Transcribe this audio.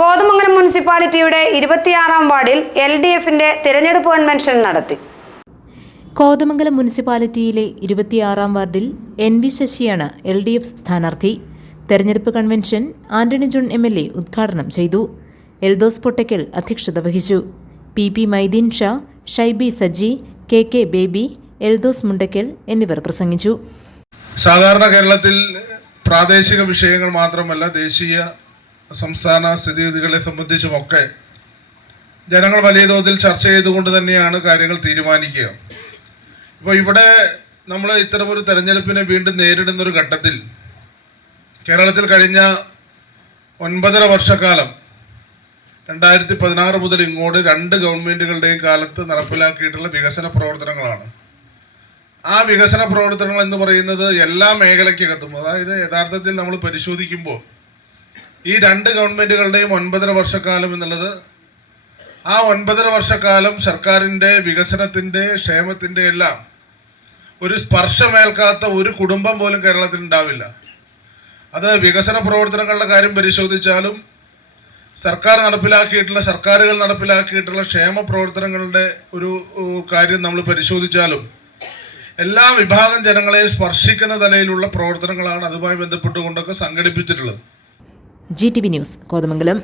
കോതമംഗലം മുനിസിപ്പാലിറ്റിയുടെ 26-ാം വാർഡിൽ LDFന്റെ തിരഞ്ഞെടുപ്പ് കൺവെൻഷൻ നടത്തി. കോതമംഗലം മുനിസിപ്പാലിറ്റിയിലെ 26-ാം വാർഡിൽ NV ശശിയാണ് LDF സ്ഥാനാർത്ഥി. തെരഞ്ഞെടുപ്പ് കൺവെൻഷൻ ആന്റണി ജോൺ MLA ഉദ്ഘാടനം ചെയ്തു. എൽദോസ് പൊട്ടക്കൽ അധ്യക്ഷത വഹിച്ചു. PP മൈദീൻ ഷാ, ഷൈബി സജി, KK ബേബി, എൽദോസ് മുണ്ടക്കൽ എന്നിവർ പ്രസംഗിച്ചു. സാധാരണ കേരളത്തിൽ പ്രാദേശിക വിഷയങ്ങൾ മാത്രമല്ല, ദേശീയ സംസ്ഥാന സ്ഥിതിഗതികളെ സംബന്ധിച്ചുമൊക്കെ ജനങ്ങൾ വലിയ തോതിൽ ചർച്ച ചെയ്തുകൊണ്ട് തന്നെയാണ് കാര്യങ്ങൾ തീരുമാനിക്കുക. ഇപ്പോൾ ഇവിടെ നമ്മൾ ഇത്തരമൊരു തെരഞ്ഞെടുപ്പിനെ വീണ്ടും നേരിടുന്നൊരു ഘട്ടത്തിൽ കേരളത്തിൽ കഴിഞ്ഞ 9.5 വർഷക്കാലം 2016 മുതൽ ഇങ്ങോട്ട് 2 ഗവൺമെൻറ്റുകളുടെയും കാലത്ത് നടപ്പിലാക്കിയിട്ടുള്ള വികസന പ്രവർത്തനങ്ങളാണ്. ആ വികസന പ്രവർത്തനങ്ങൾ എന്ന് പറയുന്നത് എല്ലാ മേഖലയ്ക്കകത്തും, അതായത് യഥാർത്ഥത്തിൽ നമ്മൾ പരിശോധിക്കുമ്പോൾ ഈ 2 ഗവൺമെൻറ്റുകളുടെയും 9.5 വർഷക്കാലം എന്നുള്ളത്, ആ 9.5 വർഷക്കാലം സർക്കാരിൻ്റെ വികസനത്തിൻ്റെ ക്ഷേമത്തിൻ്റെ എല്ലാം ഒരു സ്പർശമേൽക്കാത്ത ഒരു കുടുംബം പോലും കേരളത്തിൽ ഉണ്ടാവില്ല. അത് വികസന പ്രവർത്തനങ്ങളുടെ കാര്യം പരിശോധിച്ചാലും സർക്കാരുകൾ നടപ്പിലാക്കിയിട്ടുള്ള ക്ഷേമ പ്രവർത്തനങ്ങളുടെ ഒരു കാര്യം നമ്മൾ പരിശോധിച്ചാലും എല്ലാ വിഭാഗം ജനങ്ങളെ സ്പർശിക്കുന്ന നിലയിലുള്ള പ്രവർത്തനങ്ങളാണ് അതുമായി ബന്ധപ്പെട്ടുകൊണ്ടൊക്കെ സംഘടിപ്പിച്ചിട്ടുള്ളത്. GTV news, Kothamangalam.